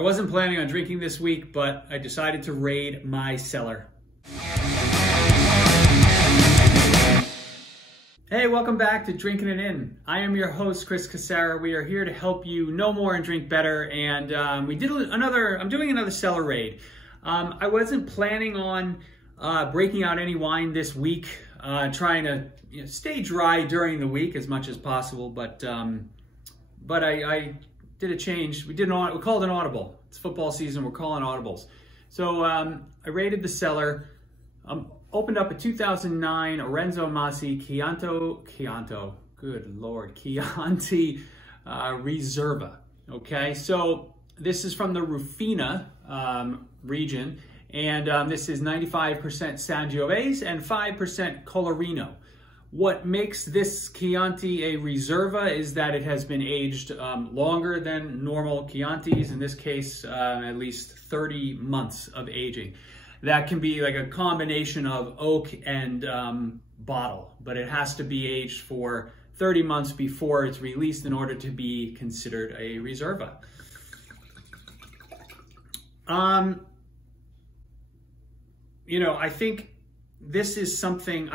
I wasn't planning on drinking this week, but I decided to raid my cellar. Hey, welcome back to Drinking It In. I am your host, Chris Casara. We are here to help you know more and drink better. And I'm doing another cellar raid. I wasn't planning on breaking out any wine this week, trying to stay dry during the week as much as possible. But I did a change. We called an audible. It's football season. We're calling audibles. So I raided the cellar. Opened up a 2009 Renzo Masi Chianti Riserva. Okay, so this is from the Rufina region, and this is 95% Sangiovese and 5% Colorino. What makes this Chianti a Riserva is that it has been aged longer than normal Chiantis, in this case at least 30 months of aging. That can be like a combination of oak and bottle, but it has to be aged for 30 months before it's released in order to be considered a Riserva. I think this is something,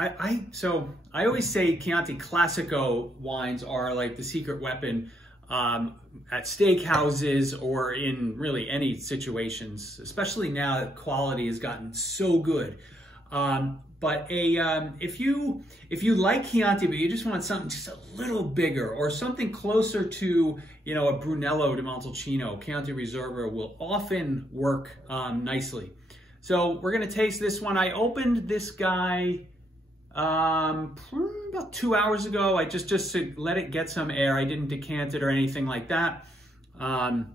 so I always say Chianti Classico wines are like the secret weapon at steakhouses or in really any situations, especially now that quality has gotten so good. But if you like Chianti, but you just want something just a little bigger or something closer to, a Brunello di Montalcino, Chianti Riserva will often work nicely. So we're gonna taste this one. I opened this guy about 2 hours ago. I just to let it get some air. I didn't decant it or anything like that. I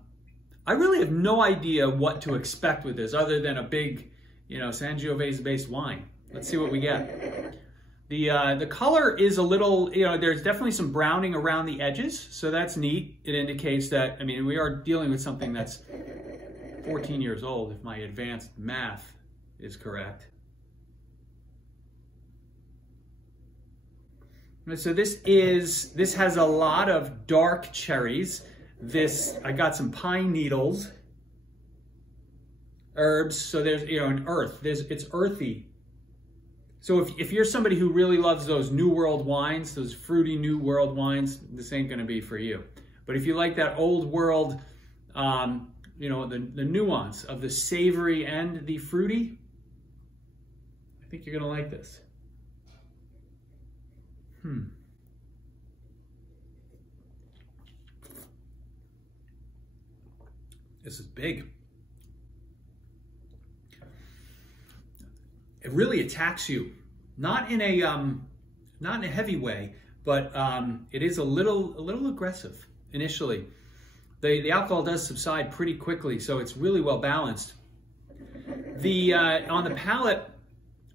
really have no idea what to expect with this other than a big, Sangiovese based wine. Let's see what we get. The color is a little, there's definitely some browning around the edges, so that's neat. It indicates that, we are dealing with something that's 14 years old, if my advanced math is correct. So this has a lot of dark cherries. I got some pine needles, herbs. So there's, an earth. It's earthy. So if you're somebody who really loves those New World wines, those fruity New World wines, this ain't gonna be for you. But if you like that old world, the nuance of the savory and the fruity, I think you're gonna like this. This is big. It really attacks you, not in a heavy way, but it is a little aggressive initially. The alcohol does subside pretty quickly, so it's really well balanced. On the palate,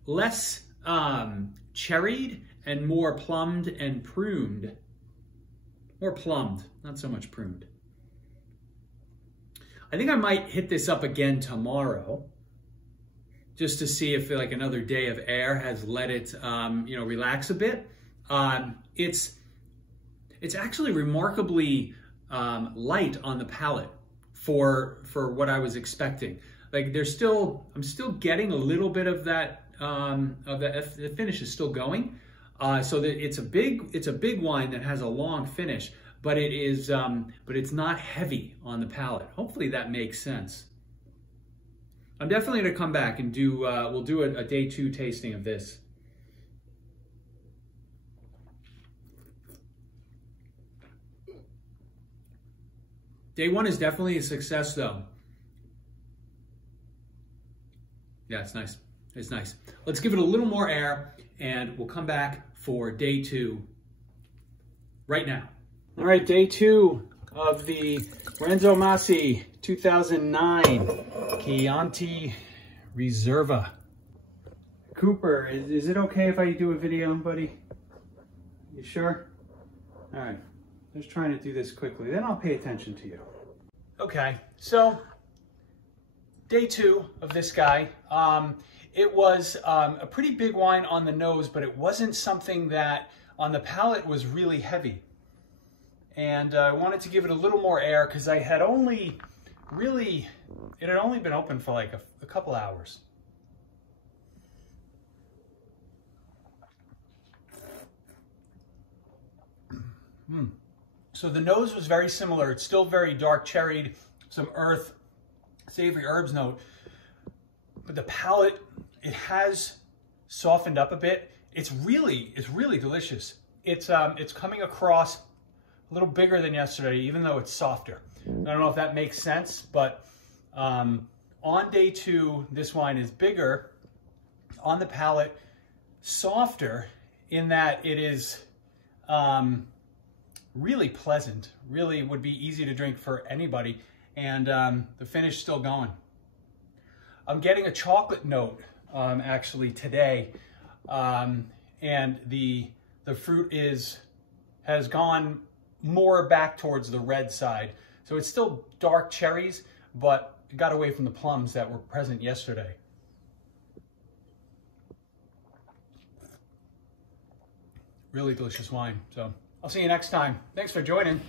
less cherried and more plumbed and pruned. More plumbed, not so much pruned. I think I might hit this up again tomorrow, just to see if like another day of air has let it, relax a bit. It's actually remarkably light on the palate for what I was expecting. Like I'm still getting a little bit of that, the finish is still going. So that it's a big wine that has a long finish, but it's not heavy on the palate. Hopefully that makes sense. I'm definitely gonna come back and we'll do a day 2 tasting of this. Day 1 is definitely a success though. Yeah, it's nice. It's nice. Let's give it a little more air and we'll come back for day 2 right now. All right, day 2 of the Renzo Masi 2009 Chianti Riserva. Cooper, is it okay if I do a video, buddy? You sure? All right, just trying to do this quickly, then I'll pay attention to you. Okay, so day 2 of this guy. It was a pretty big wine on the nose, but it wasn't something that on the palate was really heavy. And I wanted to give it a little more air because I had only really, it had only been open for like a couple hours. So the nose was very similar. It's still very dark cherried, some earth, savory herbs note. But the palate, it has softened up a bit. It's really delicious. It's coming across a little bigger than yesterday, even though it's softer. I don't know if that makes sense, but on day 2, this wine is bigger on the palate, softer in that it is really pleasant, really would be easy to drink for anybody, and the finish still going. I'm getting a chocolate note actually today, and the fruit has gone more back towards the red side. So it's still dark cherries, but it got away from the plums that were present yesterday. Really delicious wine. So I'll see you next time. Thanks for joining.